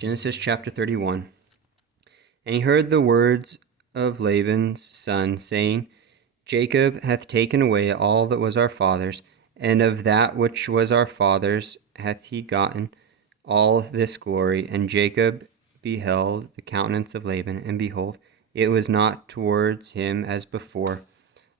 Genesis chapter 31. And he heard the words of Laban's son, saying, Jacob hath taken away all that was our father's, and of that which was our father's hath he gotten all this glory. And Jacob beheld the countenance of Laban, and behold, it was not towards him as before.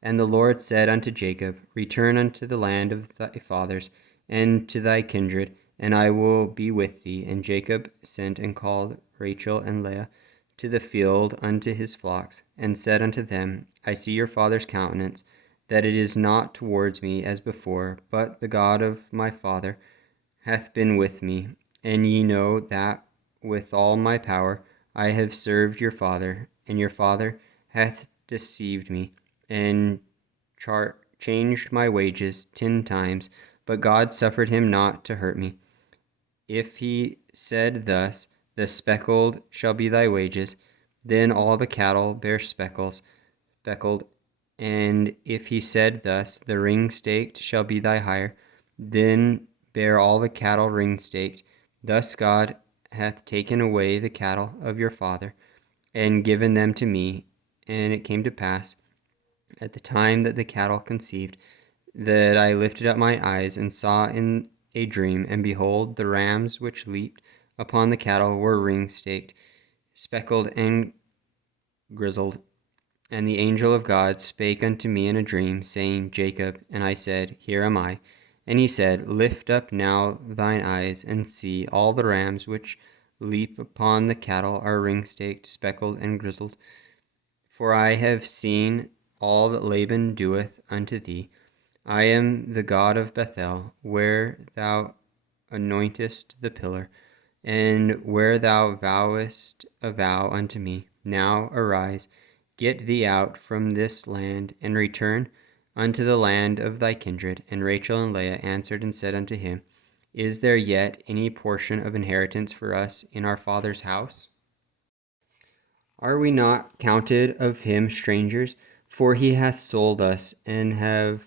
And the Lord said unto Jacob, Return unto the land of thy fathers, and to thy kindred, and I will be with thee. And Jacob sent and called Rachel and Leah to the field unto his flocks, and said unto them, I see your father's countenance, that it is not towards me as before, but the God of my father hath been with me. And ye know that with all my power I have served your father, and your father hath deceived me, and changed my wages 10 times, but God suffered him not to hurt me. If he said thus, the speckled shall be thy wages, then all the cattle bear speckled. And if he said thus, the ring-staked shall be thy hire, then bear all the cattle ring-staked. Thus God hath taken away the cattle of your father, and given them to me. And it came to pass, at the time that the cattle conceived, that I lifted up mine eyes, and saw in a dream, and behold, the rams which leaped upon the cattle were ring-staked, speckled and grizzled. And the angel of God spake unto me in a dream, saying, Jacob. And I said, Here am I. And he said, Lift up now thine eyes, and see, all the rams which leap upon the cattle are ring-staked, speckled, and grizzled. For I have seen all that Laban doeth unto thee. I am the God of Bethel, where thou anointest the pillar, and where thou vowest a vow unto me. Now arise, get thee out from this land, and return unto the land of thy kindred. And Rachel and Leah answered and said unto him, Is there yet any portion of inheritance for us in our father's house? Are we not counted of him strangers? For he hath sold us, and have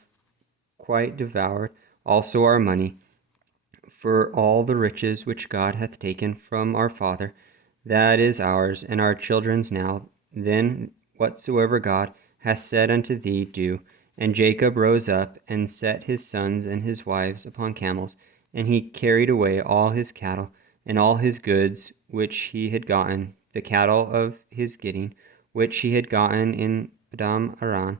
quite devoured also our money. For all the riches which God hath taken from our father, that is ours and our children's now. Then whatsoever God hath said unto thee, do. And Jacob rose up, and set his sons and his wives upon camels, and he carried away all his cattle, and all his goods which he had gotten, the cattle of his getting, which he had gotten in Padam Aram,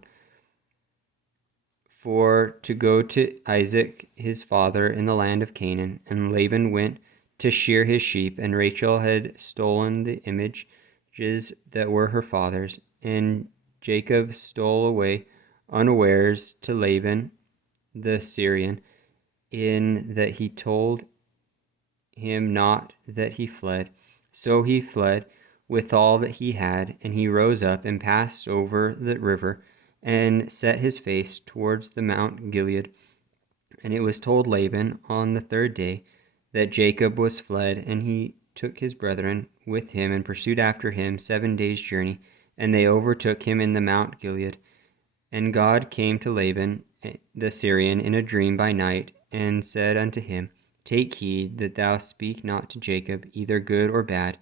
for to go to Isaac his father in the land of Canaan. And Laban went to shear his sheep, and Rachel had stolen the images that were her father's. And Jacob stole away unawares to Laban the Syrian, in that he told him not that he fled. So he fled with all that he had, and he rose up and passed over the river, and set his face towards the Mount Gilead. And it was told Laban on the 3rd day that Jacob was fled, and he took his brethren with him, and pursued after him 7 days' journey, and they overtook him in the Mount Gilead. And God came to Laban the Syrian in a dream by night, and said unto him, Take heed that thou speak not to Jacob, either good or bad.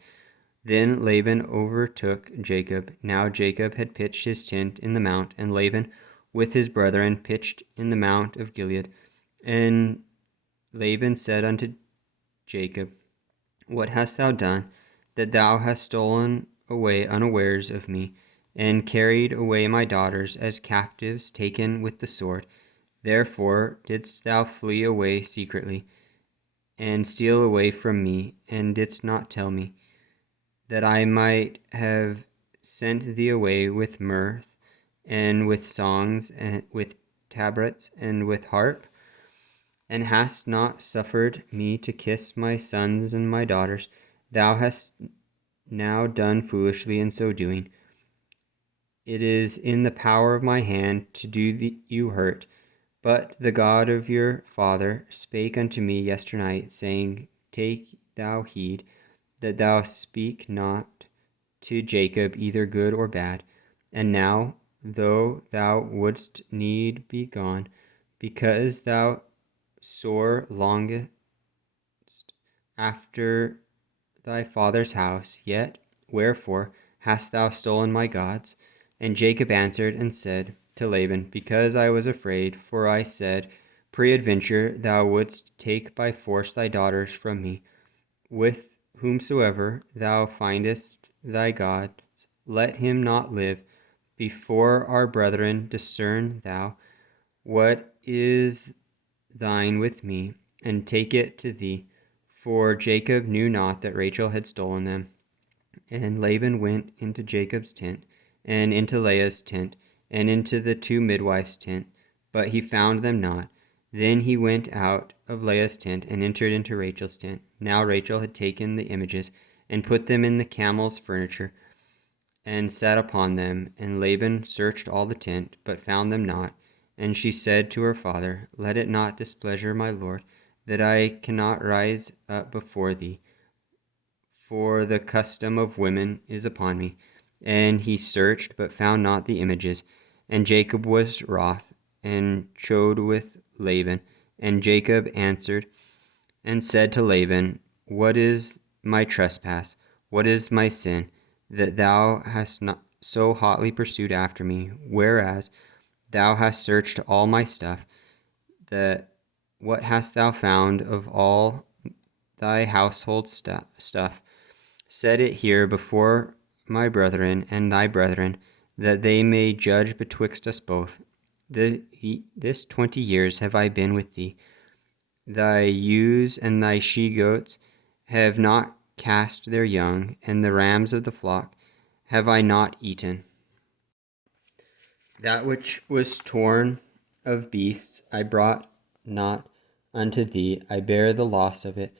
Then Laban overtook Jacob. Now Jacob had pitched his tent in the mount, and Laban with his brethren pitched in the mount of Gilead. And Laban said unto Jacob, What hast thou done, that thou hast stolen away unawares of me, and carried away my daughters as captives taken with the sword? Therefore didst thou flee away secretly, and steal away from me, and didst not tell me, that I might have sent thee away with mirth, and with songs, and with tabrets, and with harp, and hast not suffered me to kiss my sons and my daughters. Thou hast now done foolishly in so doing. It is in the power of my hand to do you hurt. But the God of your father spake unto me yesternight, saying, Take thou heed that thou speak not to Jacob either good or bad. And now, though thou wouldst need be gone, because thou sore longest after thy father's house, yet wherefore hast thou stolen my gods? And Jacob answered and said to Laban, Because I was afraid, for I said, Peradventure thou wouldst take by force thy daughters from me. With whomsoever thou findest thy gods, let him not live. Before our brethren discern thou what is thine with me, and take it to thee. For Jacob knew not that Rachel had stolen them. And Laban went into Jacob's tent, and into Leah's tent, and into the two midwives' tent, but he found them not. Then he went out of Leah's tent, and entered into Rachel's tent. Now Rachel had taken the images, and put them in the camel's furniture, and sat upon them. And Laban searched all the tent, but found them not. And she said to her father, Let it not displeasure my lord, that I cannot rise up before thee, for the custom of women is upon me. And he searched, but found not the images. And Jacob was wroth, and chode with Laban. And Jacob answered and said to Laban, What is my trespass? What is my sin, that thou hast not so hotly pursued after me, whereas thou hast searched all my stuff? That what hast thou found of all thy household stuff? Set it here before my brethren and thy brethren, that they may judge betwixt us both. This 20 years have I been with thee. Thy ewes and thy she-goats have not cast their young, and the rams of the flock have I not eaten. That which was torn of beasts I brought not unto thee, I bear the loss of it.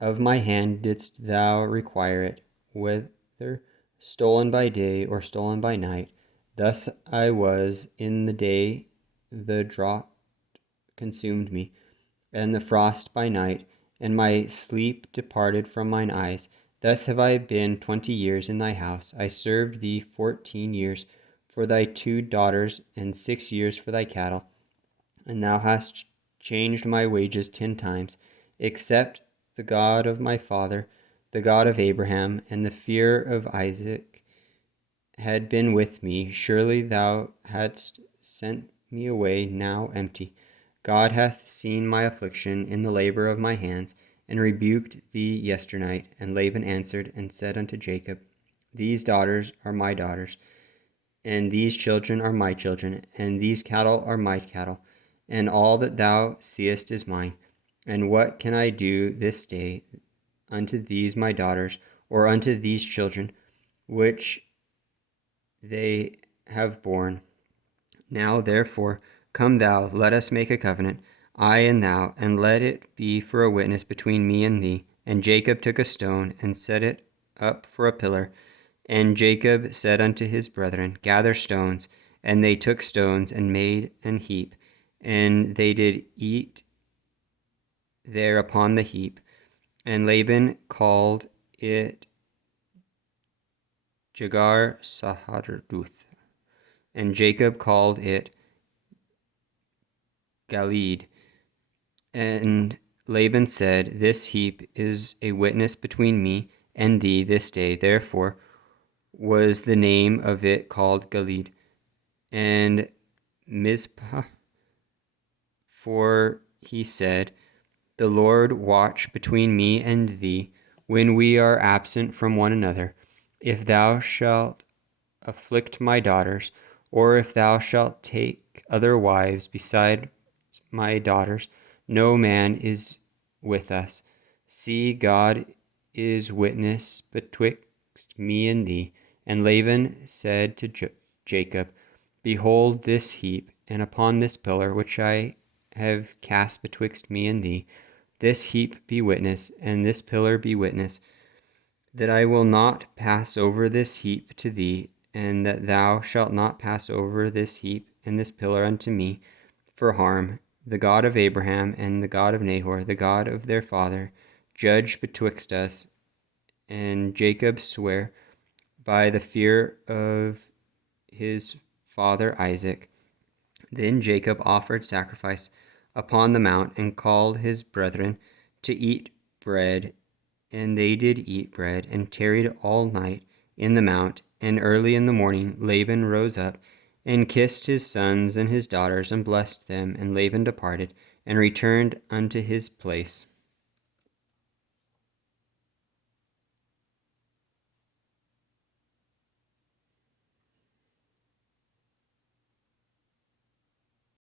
Of my hand didst thou require it, whether stolen by day or stolen by night. Thus I was in the day the drought consumed me, and the frost by night, and my sleep departed from mine eyes. Thus have I been 20 years in thy house. I served thee 14 years for thy 2 daughters, and 6 years for thy cattle. And thou hast changed my wages 10 times, except the God of my father, the God of Abraham, and the fear of Isaac had been with me. Surely thou hadst sent me away now empty. God hath seen my affliction in the labor of my hands, and rebuked thee yesternight. And Laban answered and said unto Jacob, These daughters are my daughters, and these children are my children, and these cattle are my cattle, and all that thou seest is mine. And what can I do this day unto these my daughters, or unto these children, which they have borne? Now therefore, come thou, let us make a covenant, I and thou, and let it be for a witness between me and thee. And Jacob took a stone, and set it up for a pillar. And Jacob said unto his brethren, Gather stones. And they took stones, and made an heap. And they did eat there upon the heap. And Laban called it Jagar Saharduth. And Jacob called it Galeed. And Laban said, This heap is a witness between me and thee this day. Therefore was the name of it called Galeed. And Mizpah, for he said, The Lord watch between me and thee when we are absent from one another. If thou shalt afflict my daughters, or if thou shalt take other wives beside my daughters, no man is with us. See, God is witness betwixt me and thee. And Laban said to Jacob, Behold this heap, and upon this pillar which I have cast betwixt me and thee, this heap be witness, and this pillar be witness, that I will not pass over this heap to thee, and that thou shalt not pass over this heap and this pillar unto me for harm. The God of Abraham and the God of Nahor, the God of their father, judge betwixt us. And Jacob sware by the fear of his father Isaac. Then Jacob offered sacrifice upon the mount, and called his brethren to eat bread, And they did eat bread, and tarried all night in the mount. And early in the morning Laban rose up, and kissed his sons and his daughters, and blessed them. And Laban departed, and returned unto his place.